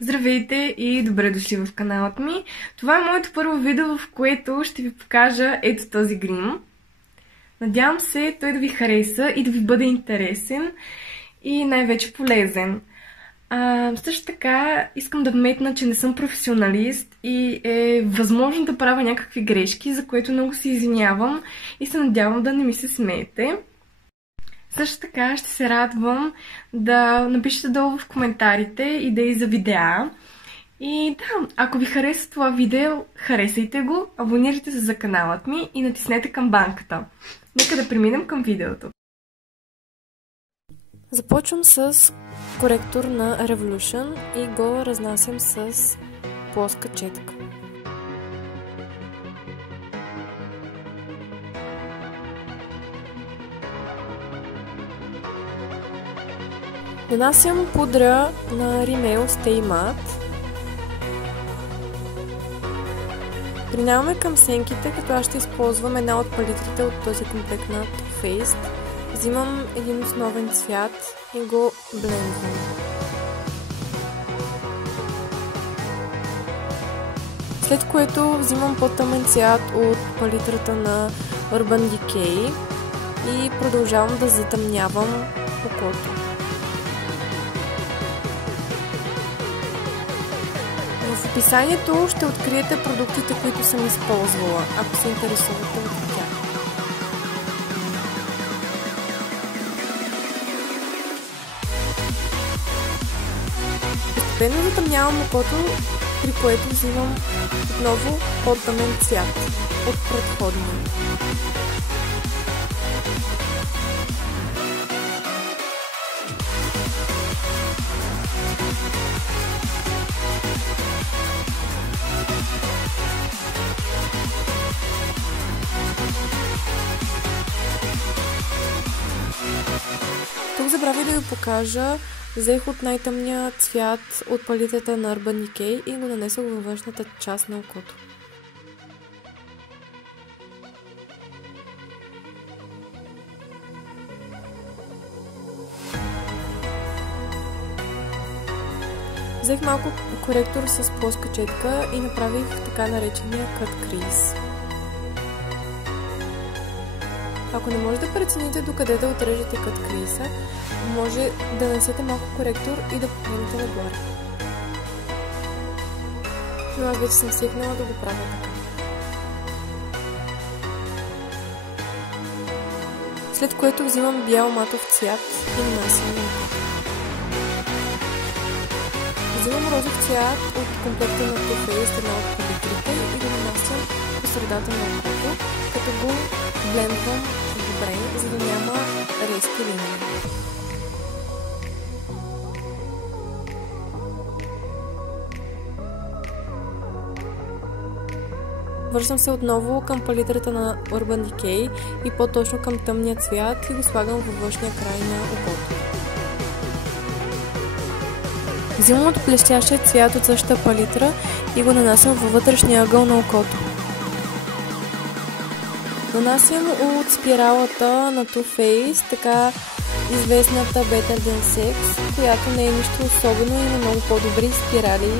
Здравейте и добре дошли в каналът ми. Това е моето първо видео, в което ще ви покажа ето този грим. Надявам се той да ви хареса и да ви бъде интересен и най-вече полезен. Също така искам да вметна, че не съм професионалист и е възможно да правя някакви грешки, за което много се извинявам и се надявам да не ми се смеете. Също така ще се радвам да напишете долу в коментарите идеи за видеа. И да, ако ви хареса това видео, харесайте го, абонирайте се за каналът ми и натиснете камбанката. Нека да преминем към видеото. Започвам с коректор на Revolution и го разнасям с плоска четка. Нанасям пудра на Rimmel Stay Matte. Преминаваме към сенките, като аз ще използвам една от палитрите от този комплект на Too Faced. Взимам един основен цвят и го блендвам. След което взимам по-тъмен цвят от палитрата на Urban Decay и продължавам да затъмнявам окото. В описанието ще откриете продуктите, които съм използвала, ако се интересувате от тях. Постепенно затъмнявам окото, при което взимам отново по-тъмен цвят от предходния. Тук забравя да ви покажа, взех от най-тъмния цвят от палитрата на Urban Decay и го нанесох във външната част на окото. Взех малко коректор с плоска четка и направих така наречения cut crease. Ако не може да прецените докъде да отрежете cut crease, може да нанесете малко коректор и да попълните нагоре. Но аз вече съм свикнала да го правя така. След което взимам бял матов цвят и нанасям на окото. Взимам розов цвят от комплекта на Too Faced, една от палитрите, и го нанасям по средата на окото, като го блендвам добре, за да няма резки линии. Връщам се отново към палитрата на Urban Decay и по-точно към тъмния цвят и го слагам във външния край на окото. Взимам от блестящия цвят от същата палитра и го нанасям във вътрешния ъгъл на окото. Нанасям от спиралата на Too Faced, така известната Better Than Sex, която не е нищо особено и има много по-добри спирали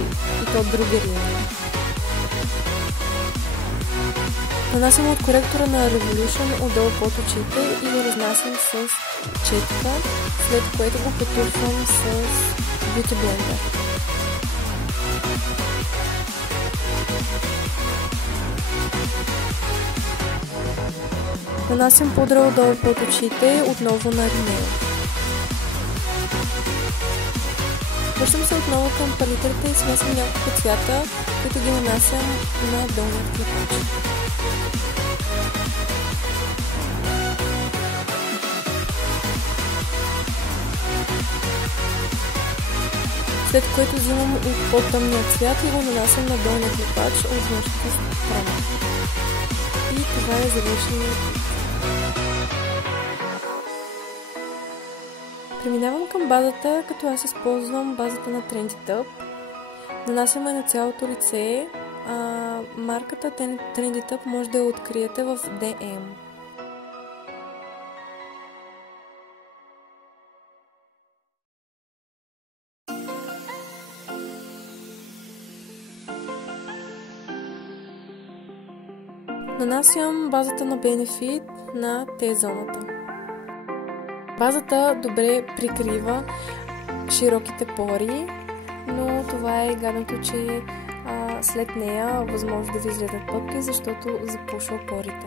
и то други линии. Нанасям от коректора на Revolution отдолу под очите и го разнасям с четка, след което го потурвам с Beauty Blender. Нанасям пудра отдолу под очите, отново на Rimmel. Връщам се отново към палитрата и смесвам няколко цвята, които ги нанасям на долния клепач. След което взимам от по-тъмния цвят и го нанасям на долния клепач от външната страна. И това е завършено. Преминавам към базата, като аз използвам базата на Trendy Tub. Нанасям на цялото лице. Марката Trendy Tub може да я откриете в DM. Нанасям базата на Benefit на T-зоната. Базата добре прикрива широките пори, но това е гадното, че след нея възможно да ви излезат пъпки, защото запушва порите.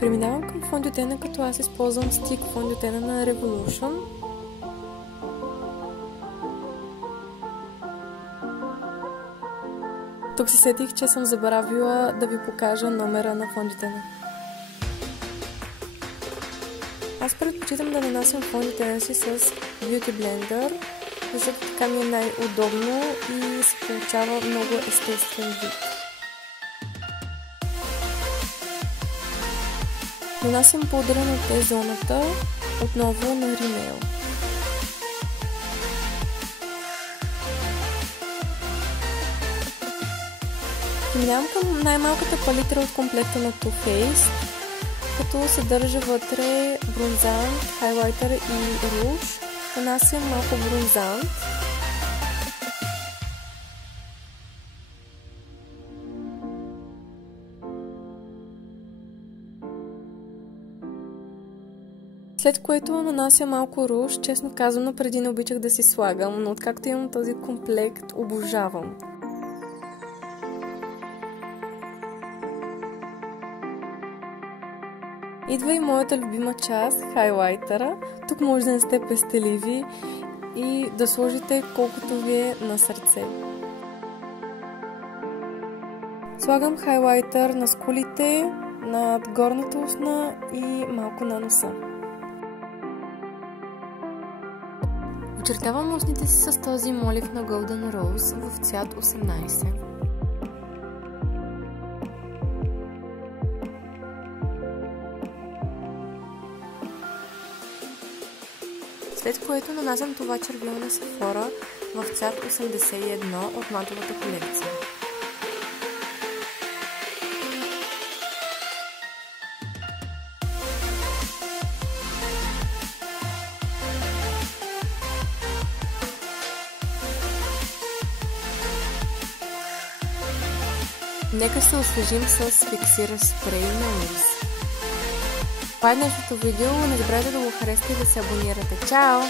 Преминавам към фондютена, като аз използвам стик фондютена на Revolution. Тук се сетих, че съм забравила да ви покажа номера на фондютена. Аз предпочитам да нанасям фондютена си с Beauty Blender, защото така ми е най-удобно и се получава много естествен вид. Нанасям пудра на T-зоната отново на Rimmel. Минавам към най-малката палитра от комплекта на Too Faced, като съдържа вътре бронзант, хайлайтер и руж. Нанасям малко бронзант. След което нанася малко руж. Честно казано, преди не обичах да си слагам, но откакто имам този комплект, обожавам. Идва и моята любима част, хайлайтера. Тук може да не сте пестеливи и да сложите колкото ви е на сърце. Слагам хайлайтер на скулите, над горната устна и малко на носа. Очертавам устните си с този молив на Golden Rose в цвят 18. След което нанасям това червило на Sephora в цвят 81 от матовата колекция. Нека се освежим с фиксиращ спрей на Луис. Това е днешното видео. Не забравяйте да го харесате и да се абонирате. Чао!